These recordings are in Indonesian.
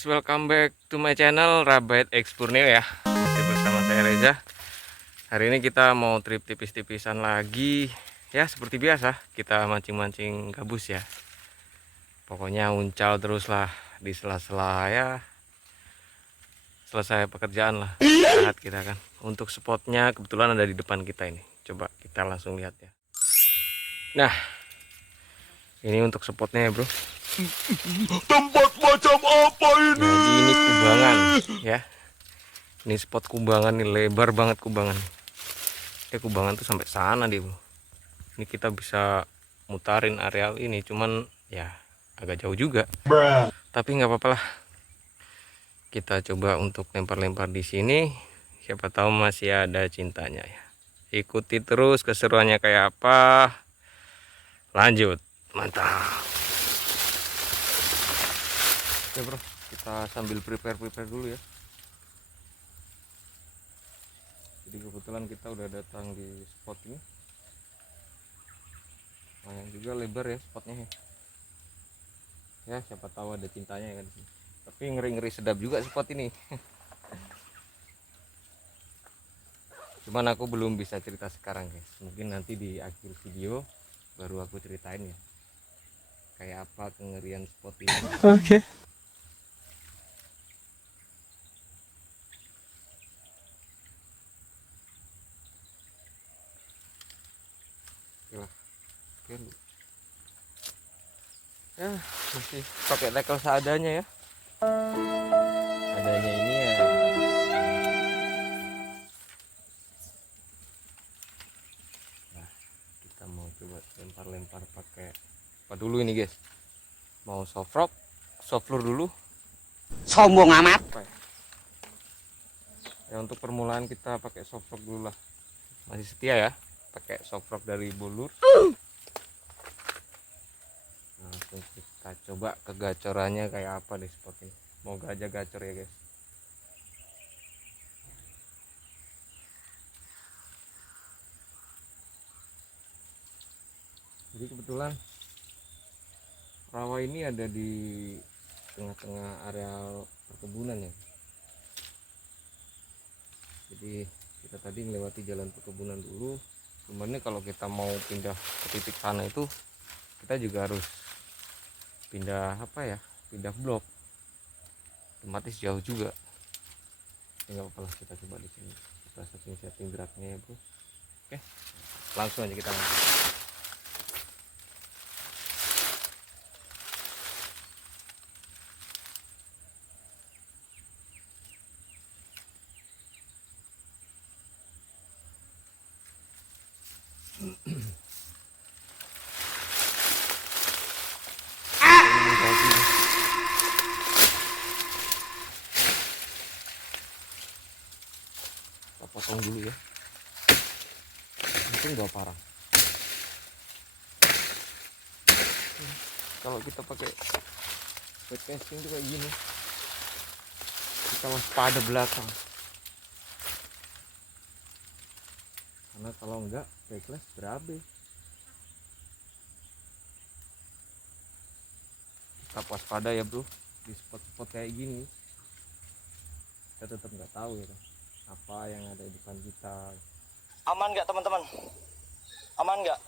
guys, welcome back to my channel Rabait X Purneo ya. Masih bersama saya Reza. Hari ini kita mau trip tipis-tipisan lagi. Ya seperti biasa, kita mancing-mancing gabus ya. Pokoknya uncal terus lah di sela-sela ya. Selesai pekerjaan lah. Istirahat kita kan. Untuk spotnya kebetulan ada di depan kita ini. Coba kita langsung lihat ya. Nah, ini untuk spotnya ya bro. Tempat macam apa ini? Jadi ini kubangan ya. Ini spot kubangan nih, lebar banget kubangan. Ya kubangan tuh sampai sana dia bro. Ini kita bisa mutarin areal ini, cuman ya agak jauh juga. Tapi nggak apa-apa lah. Kita coba untuk lempar-lempar di sini. Siapa tahu masih ada cintanya ya. Ikuti terus keseruannya kayak apa. Lanjut, mantap. Oke bro, kita sambil prepare dulu ya. Jadi kebetulan kita udah datang di spot ini. Lumayan juga lebar ya spotnya ya. Ya siapa tahu ada cintanya ya kan di sini. Tapi ngeri-ngeri sedap juga spot ini. Cuman aku belum bisa cerita sekarang guys. Mungkin nanti di akhir video baru aku ceritain ya. Kayak apa kengerian spot ini. Oke. Oke lah. Oke. Ya masih pakai tackle seadanya ya. Adanya ini ya. Nah, kita mau coba lempar-lempar pakai apa dulu ini guys? Mau soft rock, soft lure dulu. Sombong amat. Apa ya? Ya untuk permulaan kita pakai soft rock dulu lah. Masih setia ya, pakai soft rock dari Bulur. Langsung kita coba kegacorannya kayak apa di spot ini. Semoga aja gacor ya guys. Jadi kebetulan rawa ini ada di tengah-tengah areal perkebunan ya. Jadi kita tadi melewati jalan perkebunan dulu. Sebenarnya kalau kita mau pindah ke titik sana itu kita juga harus pindah apa ya, pindah blok, otomatis jauh juga. Tinggal apa lah, kita coba di sini. Kita setting geraknya ya bro. Oke, langsung aja kita lanjut. Kita potong dulu ya, mungkin nggak parah. Kalau kita pakai wet casting tuh kayak gini, kita waspada belakang, karena kalau enggak backlash berabe. Tetap waspada ya bro, di spot-spot kayak gini kita tetap nggak tahu ya kan apa yang ada di depan kita. Aman nggak teman-teman? Aman nggak?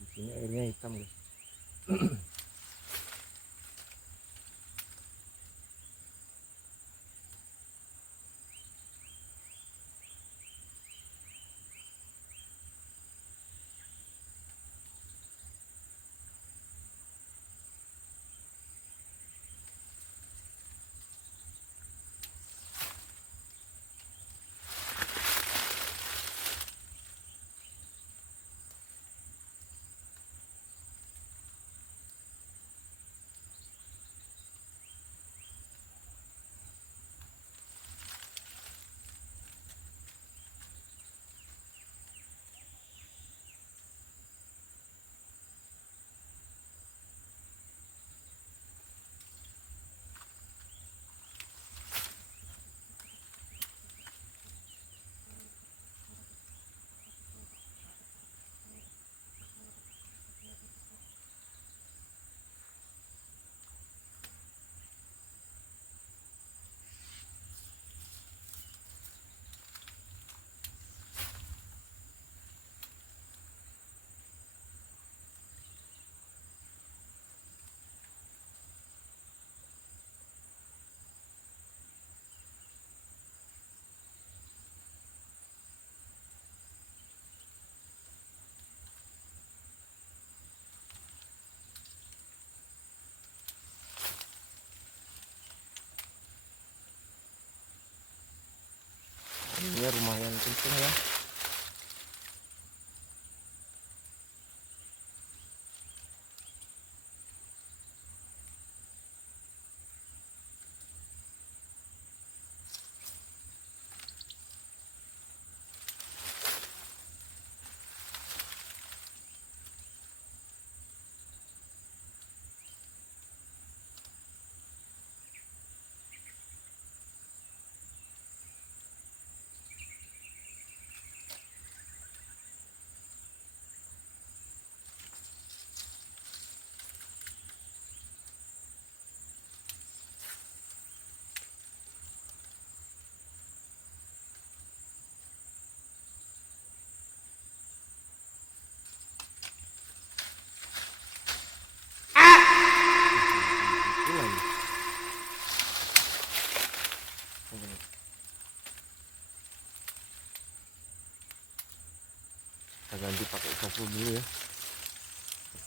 Di sini airnya hitam guys.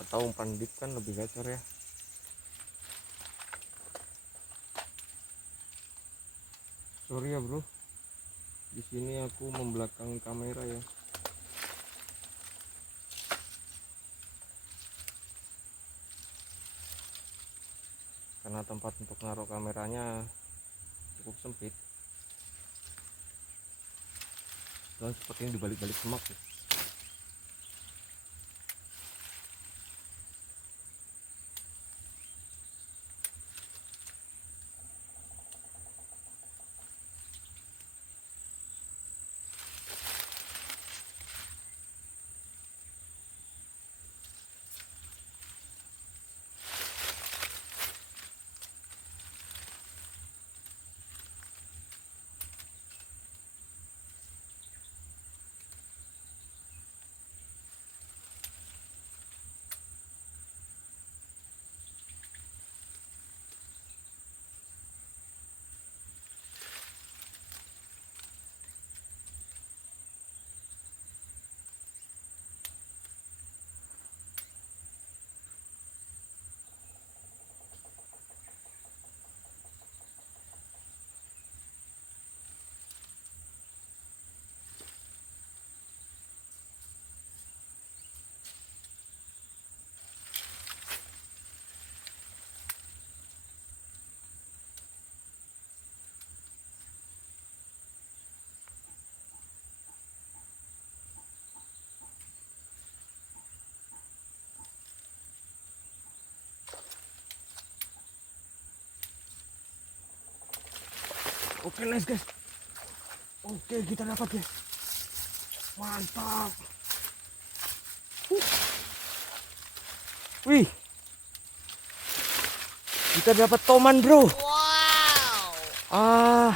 atau umpan deep kan lebih gacor ya. Sorry ya bro, di sini aku membelakangi kamera ya. Karena tempat untuk naruh kameranya cukup sempit. Dan sepertinya dibalik-balik semak ya. Oke nice guys. Oke kita dapat guys. Mantap. Wih. Kita dapat toman bro. Wow.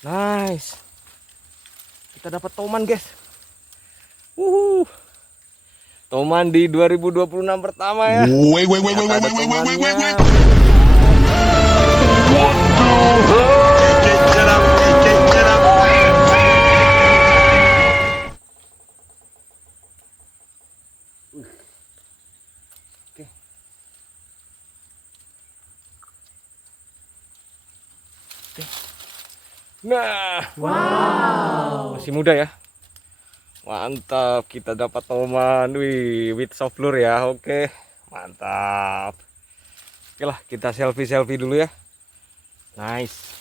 Nice. Kita dapat toman guys. Toman di 2026 pertama ya. Ternyata ada tomannya. Nah, wow, masih muda ya. Mantap, kita dapat toman. Wih, with soft lure ya. Oke, mantap. Oke lah, kita selfie dulu ya. Nice.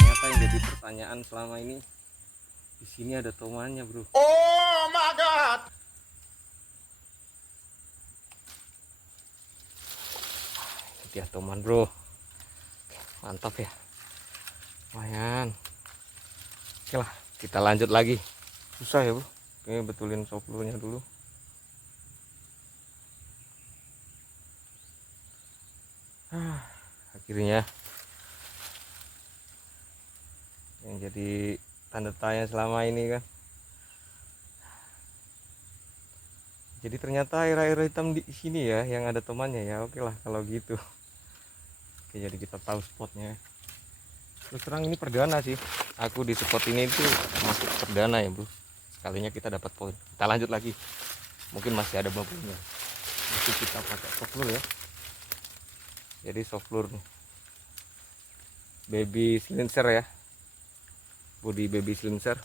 Ternyata yang jadi pertanyaan selama ini, di sini ada tomannya, bro. Oh my god. Dia toman, bro. Mantap ya. Lumayan. Oke lah, kita lanjut lagi. Susah ya, bro. Oke, betulin soft lure-nya dulu. Akhirnya yang jadi tanda tanya selama ini kan. Jadi ternyata air-air hitam di sini ya yang ada tomannya ya. Oke lah kalau gitu. Oke, jadi kita tahu spotnya. Terus terang ini perdana sih. Aku di spot ini itu masuk perdana ya bro. Sekalinya kita dapat poin. Kita lanjut lagi. Mungkin masih ada bubble-nya. Masih kita pakai soft lure ya. Jadi soft lure nih. Baby silencer ya. Body baby silencer.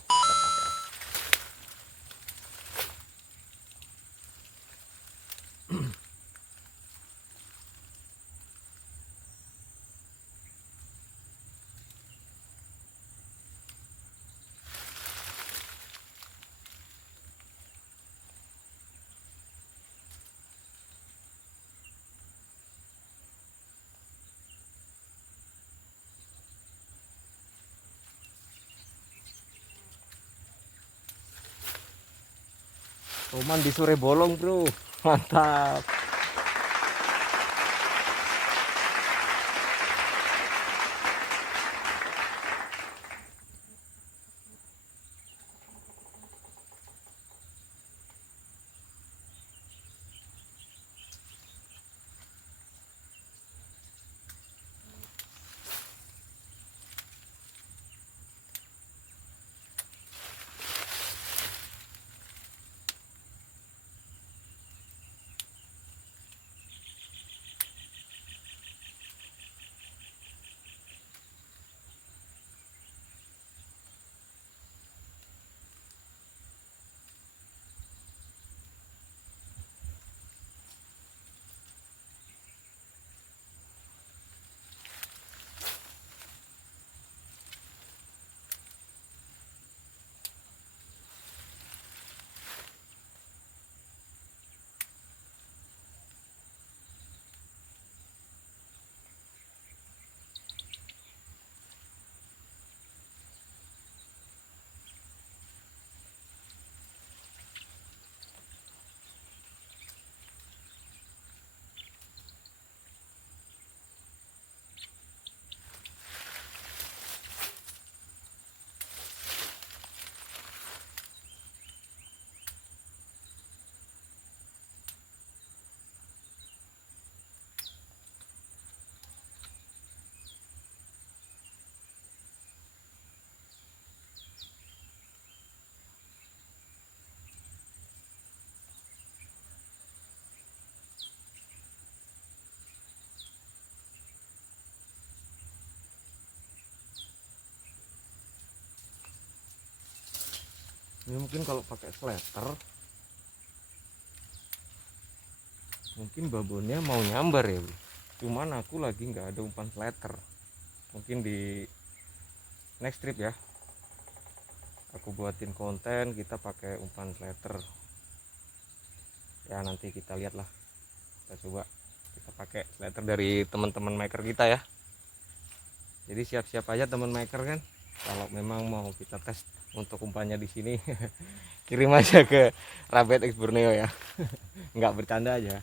Toman di sore bolong bro, mantap. Ini mungkin kalau pakai slater mungkin babonnya mau nyambar ya, bro. Cuman aku lagi nggak ada umpan slater. Mungkin di next trip ya aku buatin konten kita pakai umpan slater ya, nanti kita lihat lah, kita coba kita pakai slater dari teman-teman maker kita ya. Jadi siap-siap aja teman maker kan, kalau memang mau kita tes untuk umpannya di sini kirim aja ke Rabbit X Borneo ya. Nggak bercanda aja.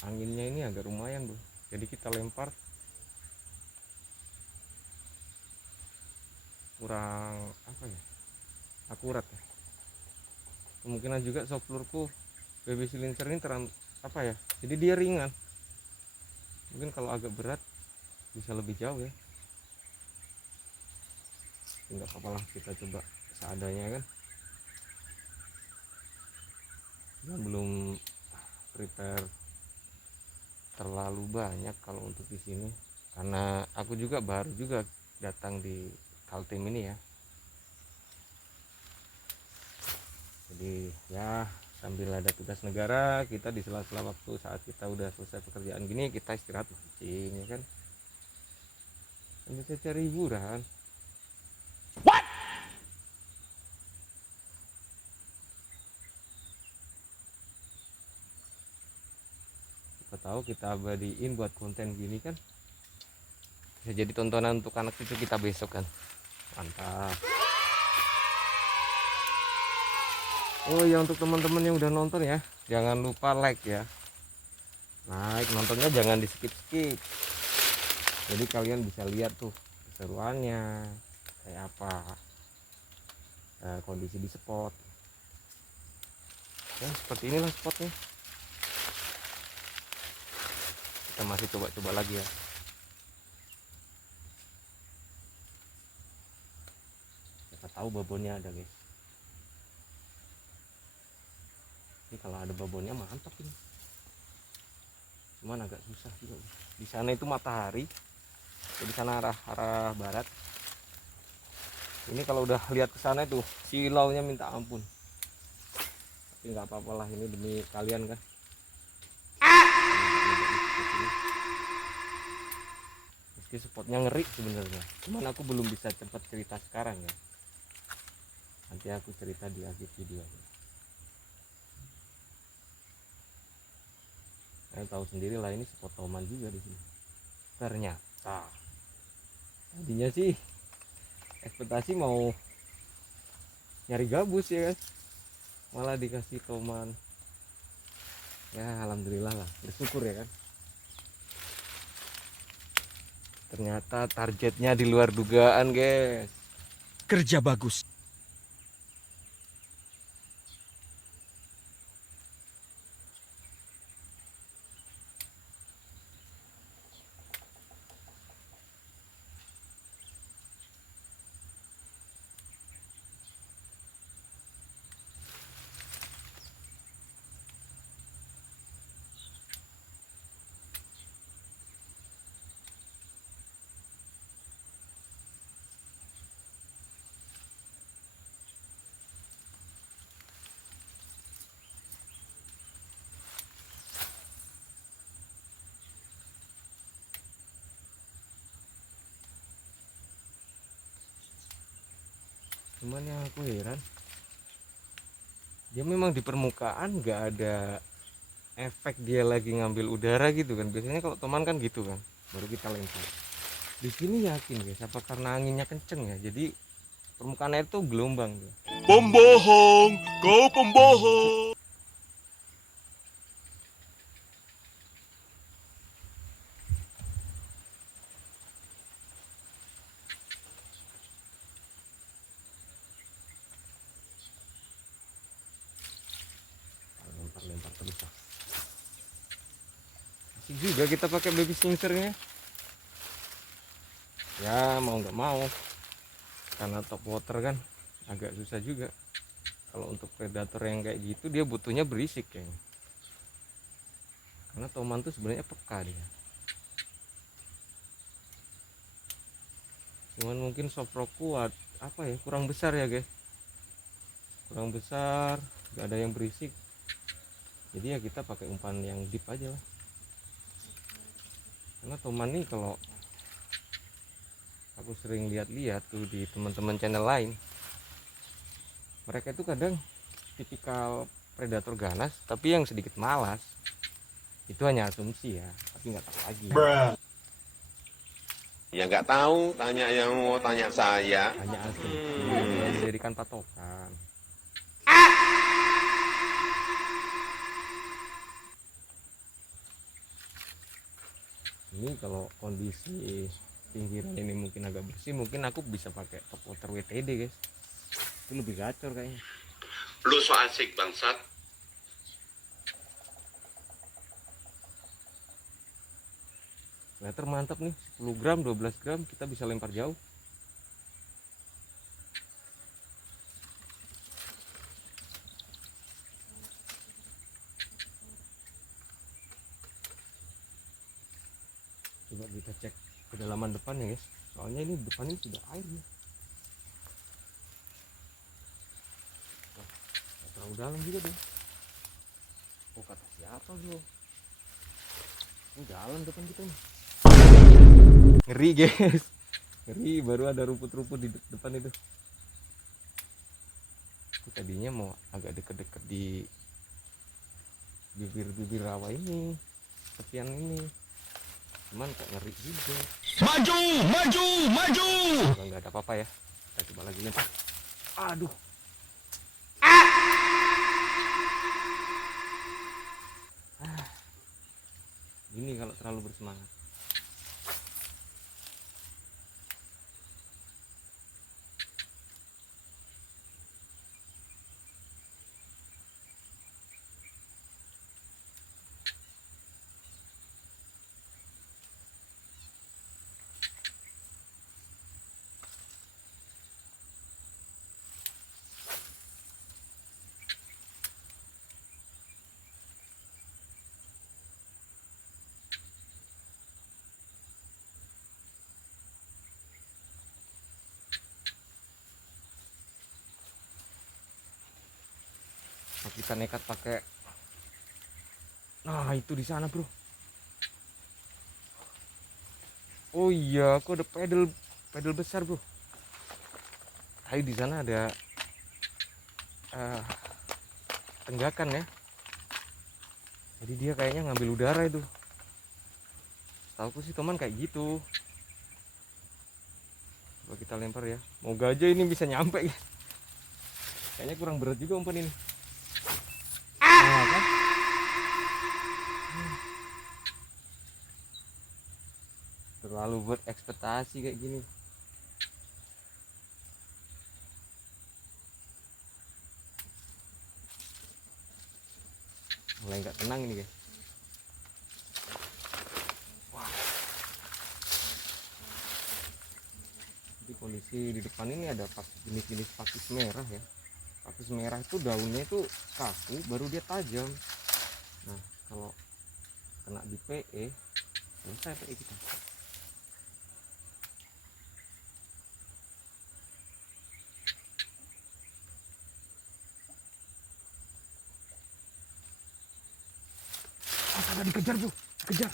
Anginnya ini agak lumayan, bro, jadi kita lempar kurang apa ya, akurat ya. Kemungkinan juga softlureku BB silencer ini apa ya, jadi dia ringan, mungkin kalau agak berat bisa lebih jauh ya. Tidak apa-apa lah, kita coba seadanya kan, dan belum prepare terlalu banyak kalau untuk di sini, karena aku juga baru juga datang di Kaltim ini ya. Jadi ya sambil ada tugas negara, kita di sela-sela waktu saat kita udah selesai pekerjaan gini, kita istirahat mancing ya kan, dan bisa cari hiburan. Siapa tahu kita abadiin buat konten gini kan, bisa jadi tontonan untuk anak cucu kita besok kan. Mantap. Oh ya, untuk teman-teman yang udah nonton ya, jangan lupa like ya. Like, nontonnya jangan di skip-skip. Jadi kalian bisa lihat tuh keseruannya kayak apa, kondisi di spot. Ya seperti inilah spotnya. Kita masih coba-coba lagi ya. Siapa tahu babonnya ada, guys. Ini kalau ada babonnya mantap ini. Cuman agak susah juga. Di sana itu matahari, di sana arah barat. Ini kalau udah lihat ke sana itu silaunya minta ampun. Tapi nggak apa-apa lah, ini demi kalian kan. Meski spotnya ngeri sebenarnya, cuman aku belum bisa cepat cerita sekarang ya. Nanti aku cerita di akhir video. Kalian tahu sendiri lah, ini spot toman juga di sini. Ternyata tadinya sih ekspektasi mau nyari gabus ya kan, malah dikasih toman. Ya alhamdulillah lah, bersyukur ya kan. Ternyata targetnya di luar dugaan, guys. Kerja bagus. Cuman yang aku heran, dia memang di permukaan nggak ada efek dia lagi ngambil udara gitu kan. Biasanya kalau teman kan gitu kan, baru kita lempar. Di sini yakin guys, apa karena anginnya kenceng ya, jadi permukaan air tuh gelombang dia. Pembohong, kau pembohong. asik juga kita pakai baby singsernya. Ya mau nggak mau, karena top water kan agak susah juga. Kalau untuk predator yang kayak gitu dia butuhnya berisik kayaknya. Karena toman tuh sebenarnya peka dia. Cuman mungkin sopro kuat apa ya, kurang besar ya guys, kurang besar, nggak ada yang berisik. Jadi ya kita pakai umpan yang deep aja lah. Karena toman nih kalau aku sering lihat-lihat tuh di teman-teman channel lain, mereka itu kadang tipikal predator ganas tapi yang sedikit malas. Itu hanya asumsi ya, tapi nggak tahu lagi. Ya nggak tahu, tanya yang mau tanya saya. Hanya asumsi, jangan dijadikan patokan. Ini kalau kondisi pinggiran ini mungkin agak bersih, mungkin aku bisa pakai top water WTD guys. Itu lebih gacor kayaknya. Lu so asik bangsat. Meter mantap nih, 10 gram 12 gram kita bisa lempar jauh. Coba kita cek kedalaman depan ya guys, soalnya ini depan ini sudah air nih. Wah, nggak terlalu dalam juga deh. Oh kata siapa bro, ini dalam depan kita nih. Ngeri guys, ngeri, baru ada rumput-rumput di depan itu. Aku tadinya mau agak deket-deket di bibir-bibir rawa ini, tepian ini, cuman kok ngeri juga. Maju, maju, maju. Kalau nggak ada apa-apa ya, kita coba lagi lempar. Aduh, ini kalau terlalu bersemangat. Nah, kita nekat pakai, nah itu di sana bro. Oh iya, aku ada pedal besar bro. Tadi di sana ada tenggakan ya. Jadi dia kayaknya ngambil udara itu. Tahu sih teman kayak gitu. Coba kita lempar ya. Moga aja ini bisa nyampe ya. Kayaknya kurang berat juga umpan ini. Nah, kan? Terlalu berekspektasi kayak gini. Mulai nggak tenang ini guys. Jadi kondisi di depan ini ada jenis-jenis pakis merah ya. Pakis merah itu daunnya itu kaku, baru dia tajam. Nah kalau kena di PE, selesai PE kita. Salah, dikejar bro, dikejar.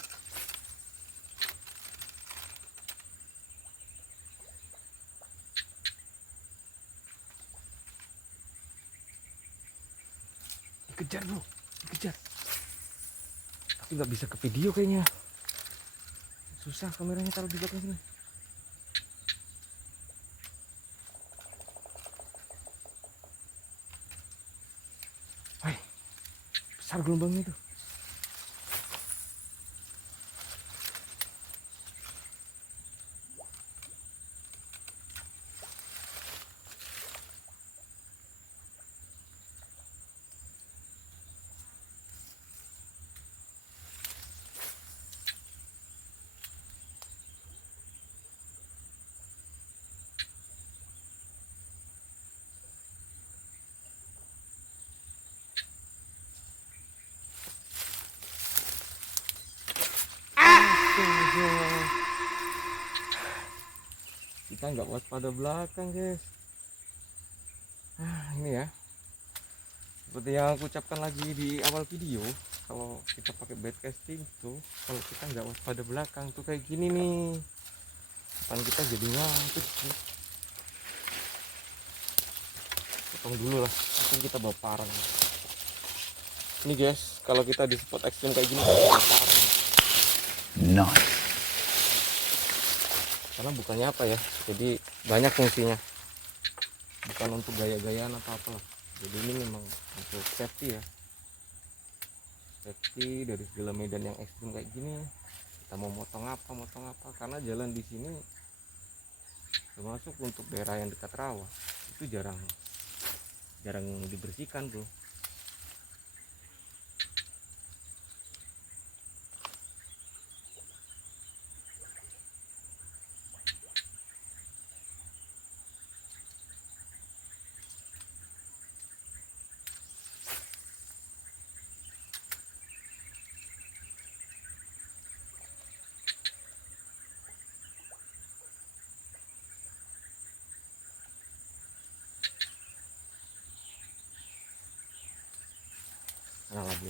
Dikejar bro, dikejar. Tapi nggak bisa ke video kayaknya. Susah kameranya taruh di belakang sini. Hai, besar gelombangnya itu. kita nggak waspada belakang guys. Ini ya, seperti yang aku ucapkan lagi di awal video, kalau kita pakai bait casting tuh, kalau kita nggak waspada belakang tuh kayak gini nih, depan kita jadi nyangkut sih. Potong dulu lah, mungkin kita bawa parang. Ini guys, kalau kita di spot ekstrim kayak gini kita bawa parang. Nice. Karena bukannya apa ya, jadi banyak fungsinya, bukan untuk gaya-gayaan atau apa. Jadi ini memang untuk safety ya, safety dari segala medan yang ekstrim kayak gini. Kita mau motong apa, karena jalan di sini termasuk untuk daerah yang dekat rawa itu jarang dibersihkan bro. Nah lagi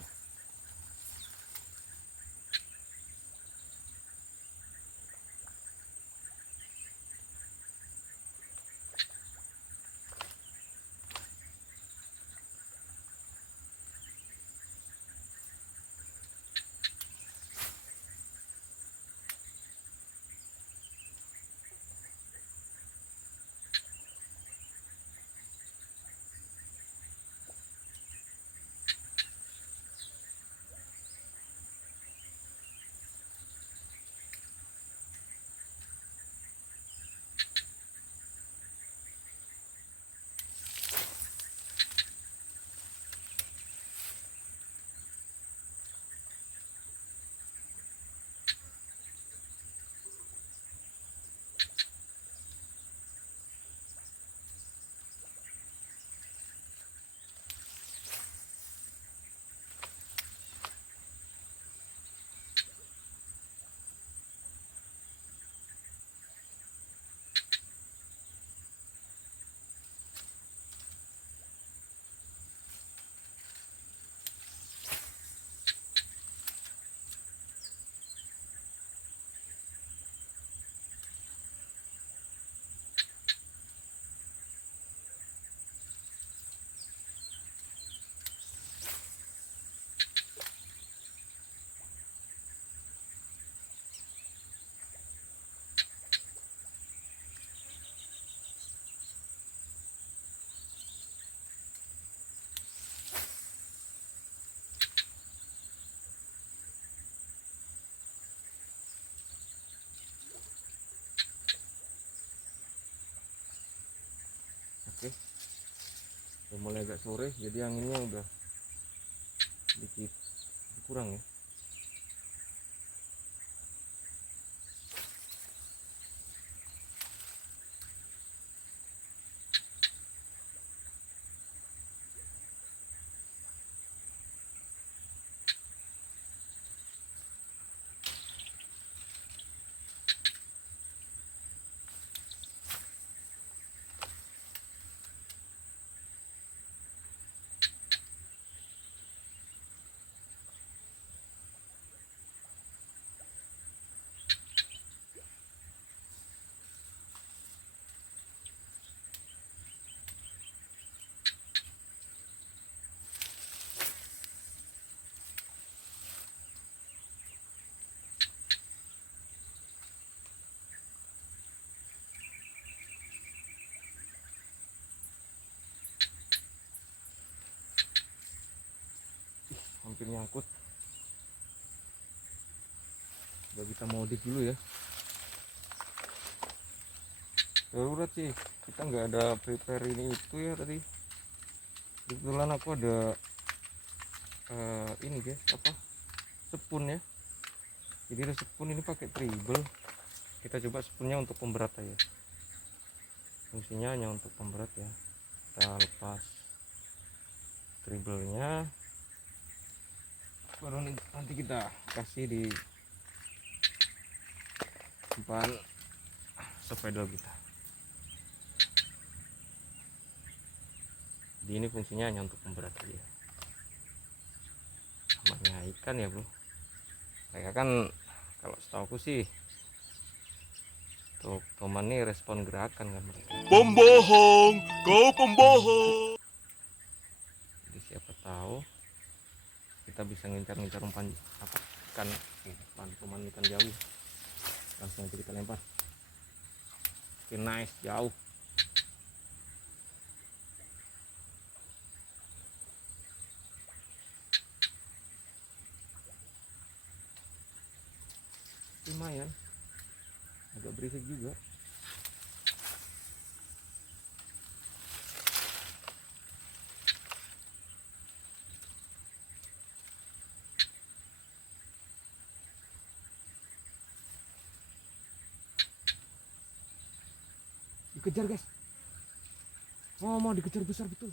oke, udah mulai agak sore jadi anginnya udah sedikit kurang ya. Hampir nyangkut. Coba kita modif dulu ya. Darurat sih, kita nggak ada prepare ini itu ya tadi. Kebetulan aku ada ini guys, apa, sepun ya. Jadi ada sepun ini pakai treble. Kita coba sepunnya untuk pemberat aja. Fungsinya hanya untuk pemberat ya. Kita lepas treble-nya, baru nanti kita kasih di depan sepeda kita. Jadi ini fungsinya hanya untuk memberat aja. Namanya ikan ya bro, mereka kan kalau setahu aku sih untuk toman ini respon gerakan kan mereka. Pembohong, kau pembohong. Jadi siapa tahu kita bisa ngincar-ngincar umpan apa ikan toman ikan jauh, langsung aja kita lempar. Oke, nice, jauh. Lumayan, agak berisik juga. Dikejar guys, oh mau dikejar besar betul.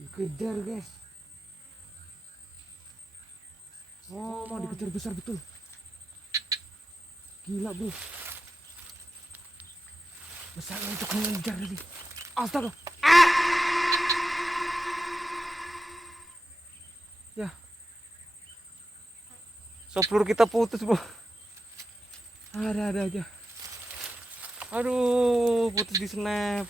Dikejar guys, oh mau dikejar besar betul. Gila bro, besar untuk mengejar tadi. Astaga, ya soplur kita putus bro. Ada aja, aduh putus di snap.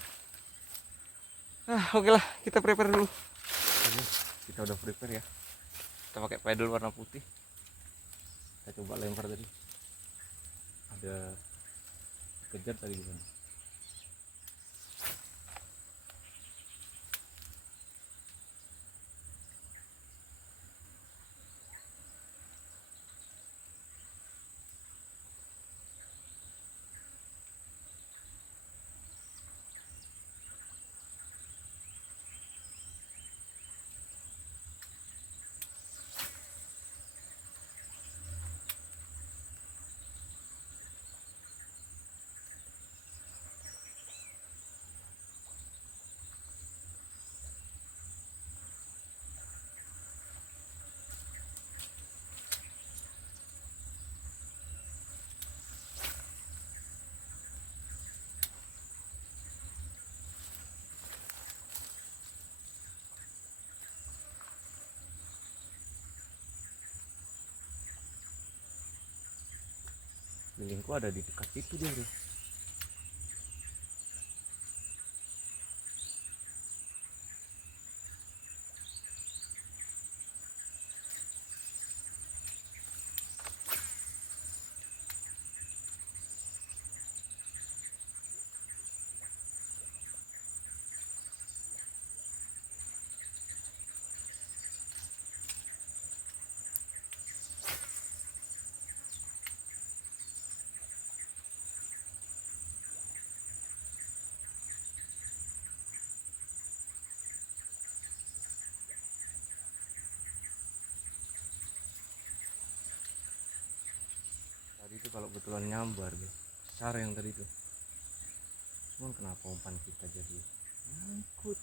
Oke lah, kita prepare dulu. Ini kita udah prepare ya, kita pakai pedal warna putih. Kita coba lempar tadi, ada kejar tadi gimana. Lilingku ada di dekat situ dia bro. Tadi itu kalau betulan nyambar guys, besar yang tadi itu. Cuman kenapa umpan kita jadi nyangkut?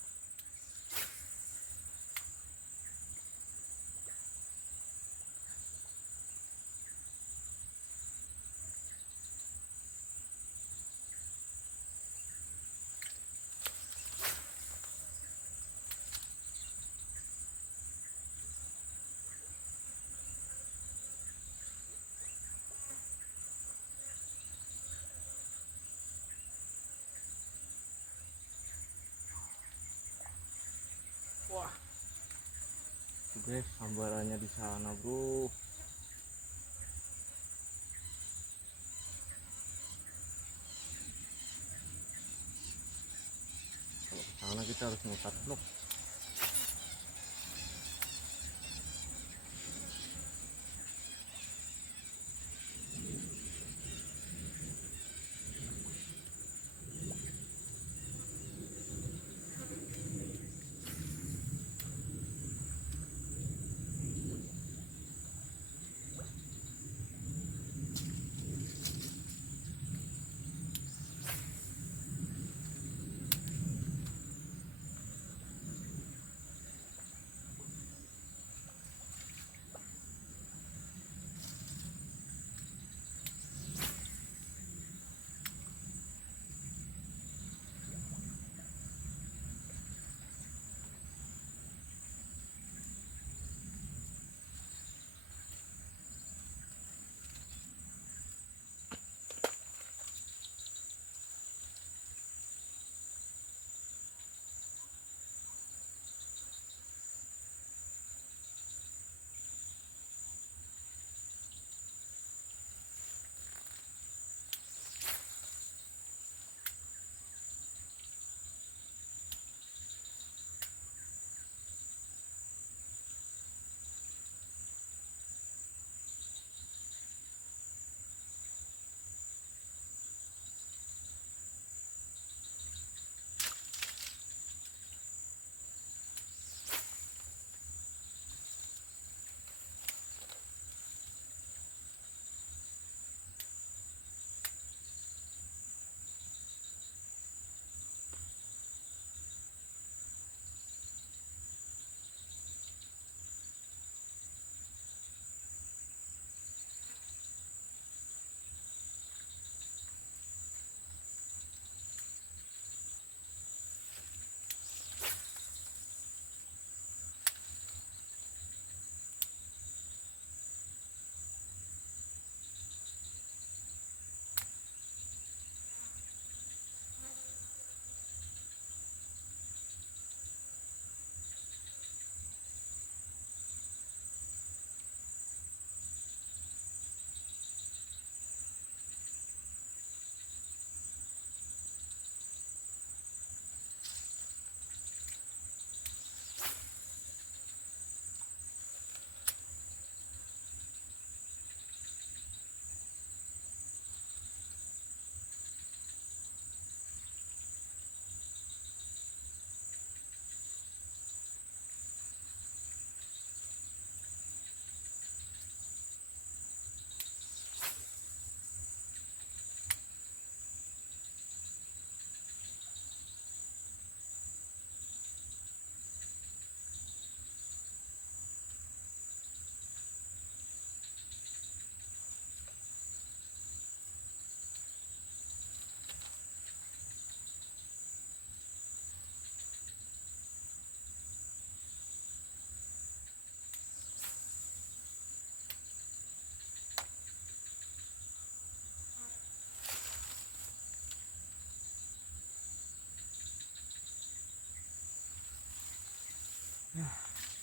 Wah, guys, sambarannya di sana bro. Kalau ke sana kita harus mutar blok.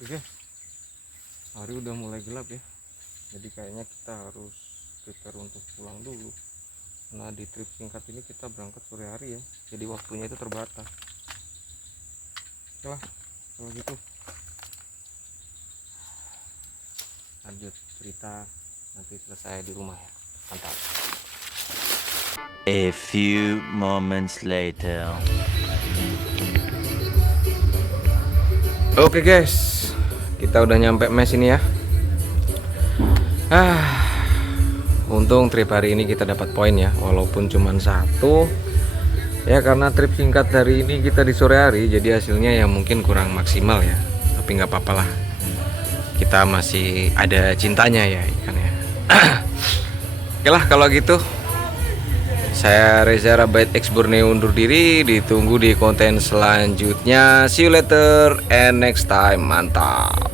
Oke, hari udah mulai gelap ya, jadi kayaknya kita harus prepare untuk pulang dulu. Nah, di trip singkat ini kita berangkat sore hari ya, jadi waktunya itu terbatas. Oke lah, kalau gitu lanjut cerita nanti selesai di rumah ya. Mantap. A few moments later. Oke guys, kita udah nyampe mes ini ya. Untung trip hari ini kita dapat poin ya, walaupun cuma 1 ya, karena trip singkat hari ini kita di sore hari, jadi hasilnya ya mungkin kurang maksimal ya, tapi nggak apa-apa lah, kita masih ada cintanya ya ikan ya. Oke lah kalau gitu, saya Reza Rabait X Borneo undur diri, ditunggu di konten selanjutnya. See you later and next time. Mantap.